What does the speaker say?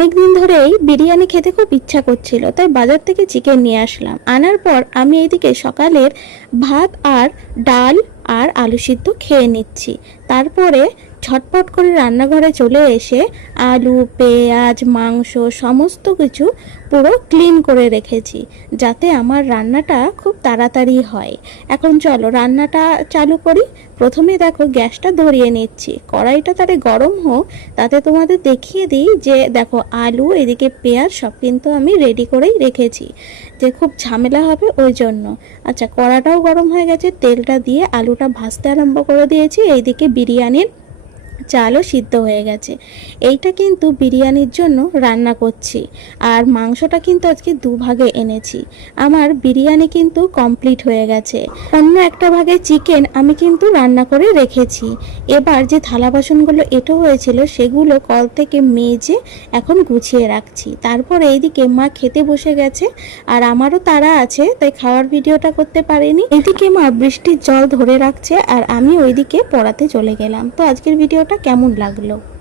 অনেক দিন ধরেই বিরিয়ানি খেতে খুব ইচ্ছা করছিল, তাই বাজার থেকে চিকেন নিয়ে আসলাম। আনার পর আমি এইদিকে সকালের ভাত আর ডাল আর আলু সিদ্ধ খেয়ে নিচ্ছি। তারপরে ঝটপট করে রান্নাঘরে চলে এসে আলু, পেঁয়াজ, মাংস সমস্ত কিছু পুরো ক্লিন করে রেখেছি, যাতে আমার রান্নাটা খুব তাড়াতাড়ি হয়। এখন চলো রান্নাটা চালু করি। প্রথমে দেখো গ্যাসটা ধরিয়ে নিচ্ছি, কড়াইটা তারে গরম হোক, তাতে তোমাদের দেখিয়ে দিই যে দেখো আলু এদিকে পেঁয়াজ সব কিন্তু আমি রেডি করেই রেখেছি, যে খুব ঝামেলা হবে ওই জন্য। আচ্ছা, কড়াটাও গরম হয়ে গেছে, তেলটা দিয়ে আলুটা ভাজতে আরম্ভ করে দিয়েছি। এইদিকে বিরিয়ানির চালও সিদ্ধ হয়ে গেছে। এইটা কিন্তু বিরিয়ানির জন্য রান্না করছি, আর মাংসটা কিন্তু আজকে দুভাগে এনেছি। আমার বিরিয়ানি কিন্তু কমপ্লিট হয়ে গেছে। অন্য একটা ভাগে চিকেন আমি কিন্তু রান্না করে রেখেছি। এবার যে থালা বাসনগুলো এঁটো হয়েছিল সেগুলো কল থেকে মেজে এখন গুছিয়ে রাখছি। তারপর এইদিকে মা খেতে বসে গেছে, আর আমারও তাড়া আছে, তাই খাওয়ার ভিডিওটা করতে পারিনি। এদিকে মা বৃষ্টির জল ধরে রাখছে, আর আমি ওইদিকে পড়াতে চলে গেলাম। তো আজকের ভিডিওটা কেমন লাগলো?